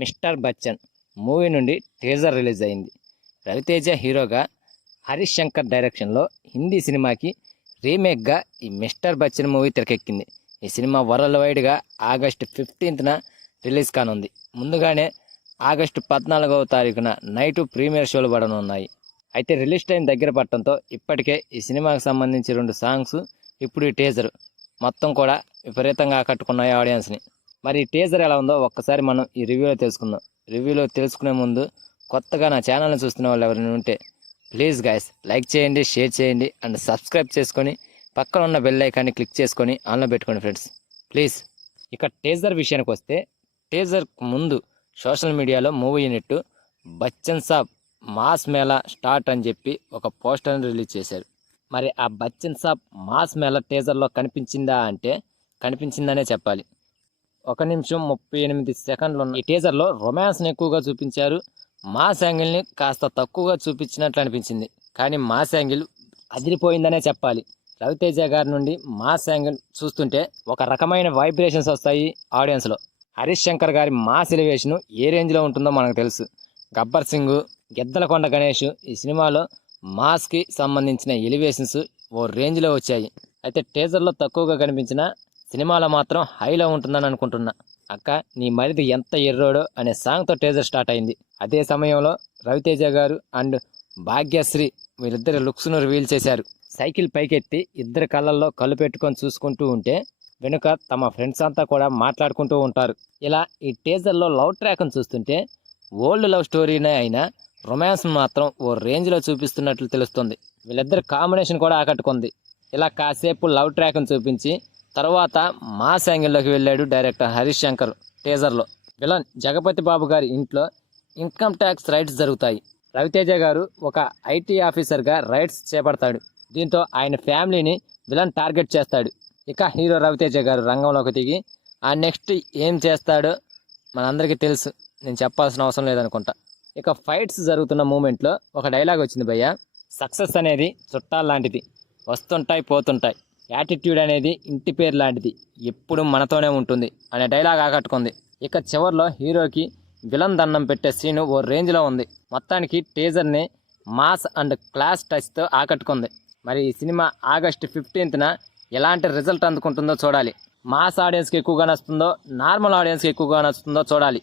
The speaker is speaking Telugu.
మిస్టర్ బచ్చన్ మూవీ నుండి టీజర్ రిలీజ్ అయింది. రవితేజ హీరోగా, హరీష్ శంకర్ డైరెక్షన్లో హిందీ సినిమాకి రీమేక్గా ఈ మిస్టర్ బచ్చన్ మూవీ తెరకెక్కింది. ఈ సినిమా వరల్డ్ వైడ్గా ఆగస్టు 15న రిలీజ్ కానుంది. ముందుగానే ఆగస్టు 14వ తారీఖున నైటు ప్రీమియర్ షోలు పడనున్నాయి. అయితే రిలీజ్ టైం దగ్గర పడటంతో ఇప్పటికే ఈ సినిమాకి సంబంధించి 2 సాంగ్స్, ఇప్పుడు ఈ టీజర్ మొత్తం కూడా విపరీతంగా ఆకట్టుకున్నాయి ఆడియన్స్ని. మరి ఈ టీజర్ ఎలా ఉందో ఒక్కసారి మనం ఈ రివ్యూలో తెలుసుకుందాం. రివ్యూలో తెలుసుకునే ముందు కొత్తగా నా ఛానల్ని చూస్తున్న వాళ్ళు ఎవరైనా ఉంటే ప్లీజ్ గైస్ లైక్ చేయండి, షేర్ చేయండి అండ్ సబ్స్క్రైబ్ చేసుకొని పక్కన ఉన్న బెల్ ఐకాన్ని క్లిక్ చేసుకొని ఆన్లో పెట్టుకోండి ఫ్రెండ్స్, ప్లీజ్. ఇక టీజర్ విషయానికి వస్తే, టీజర్ ముందు సోషల్ మీడియాలో మూవీ యూనిట్ బచ్చన్ సాబ్ మాస్ మేళా స్టార్ట్ అని చెప్పి ఒక పోస్టర్ని రిలీజ్ చేశారు. మరి ఆ బచ్చన్ సాబ్ మాస్ మేళా టీజర్లో కనిపించిందా అంటే కనిపించిందనే చెప్పాలి. 1 నిమిషం 38 సెకండ్లు ఉన్న ఈ టీజర్లో రొమాన్స్ని ఎక్కువగా చూపించారు. మాస్ యాంగిల్ని కాస్త తక్కువగా చూపించినట్లు అనిపించింది. కానీ మాస్ యాంగిల్ అదిరిపోయిందనే చెప్పాలి. రవితేజ గారి నుండి మాస్ యాంగిల్ చూస్తుంటే ఒక రకమైన వైబ్రేషన్స్ వస్తాయి ఆడియన్స్లో. హరీష్ శంకర్ గారి మాస్ ఎలివేషన్ ఏ రేంజ్లో ఉంటుందో మనకు తెలుసు. గబ్బర్ సింగ్, గిద్దలకొండ గణేష్ ఈ సినిమాలో మాస్కి సంబంధించిన ఎలివేషన్స్ ఓ రేంజ్లో వచ్చాయి. అయితే టీజర్లో తక్కువగా కనిపించిన సినిమాలో మాత్రం హైలో ఉంటుందని అనుకుంటున్నా. అక్క నీ మరిది ఎంత ఎర్రోడో అనే సాంగ్తో టీజర్ స్టార్ట్ అయింది. అదే సమయంలో రవితేజ గారు అండ్ భాగ్యశ్రీ వీరిద్దరి లుక్స్ను రివీల్ చేశారు. సైకిల్ పైకెత్తి ఇద్దరి కళ్ళల్లో కళ్ళు పెట్టుకొని చూసుకుంటూ ఉంటే వెనుక తమ ఫ్రెండ్స్ అంతా కూడా మాట్లాడుకుంటూ ఉంటారు. ఇలా ఈ టీజర్లో లవ్ ట్రాక్ను చూస్తుంటే ఓల్డ్ లవ్ స్టోరీనే అయినా రొమాన్స్ మాత్రం ఓ రేంజ్లో చూపిస్తున్నట్లు తెలుస్తుంది. వీళ్ళిద్దరి కాంబినేషన్ కూడా ఆకట్టుకుంది. ఇలా కాసేపు లవ్ ట్రాక్ను చూపించి తర్వాత మాస్ యాంగిల్లోకి వెళ్ళాడు డైరెక్టర్ హరీష్ శంకర్. టీజర్లో విలన్ జగపతి బాబు గారి ఇంట్లో ఇన్కమ్ ట్యాక్స్ రైడ్స్ జరుగుతాయి. రవితేజ గారు ఒక ఐటీ ఆఫీసర్గా రైడ్స్ చేపడతాడు. దీంతో ఆయన ఫ్యామిలీని విలన్ టార్గెట్ చేస్తాడు. ఇక హీరో రవితేజ గారు రంగంలోకి దిగి ఆ నెక్స్ట్ ఏం చేస్తాడో మనందరికీ తెలుసు, నేను చెప్పాల్సిన అవసరం లేదనుకుంటా. ఇక ఫైట్స్ జరుగుతున్న మూమెంట్లో ఒక డైలాగ్ వచ్చింది భయ్య, సక్సెస్ అనేది చుట్టాలు లాంటిది, వస్తుంటాయి పోతుంటాయి. యాటిట్యూడ్ అనేది ఇంటి పేరు లాంటిది, ఎప్పుడు మనతోనే ఉంటుంది అనే డైలాగ్ ఆకట్టుకుంది. ఇక చివరిలో హీరోకి విలన్ దండం పెట్టే సీను ఓ రేంజ్లో ఉంది. మొత్తానికి టీజర్ని మాస్ అండ్ క్లాస్ టచ్తో ఆకట్టుకుంది. మరి ఈ సినిమా ఆగస్టు 15న ఎలాంటి రిజల్ట్ అందుకుంటుందో చూడాలి. మాస్ ఆడియన్స్కి ఎక్కువగా నచ్చుతుందో, నార్మల్ ఆడియన్స్కి ఎక్కువగా నచ్చుతుందో చూడాలి.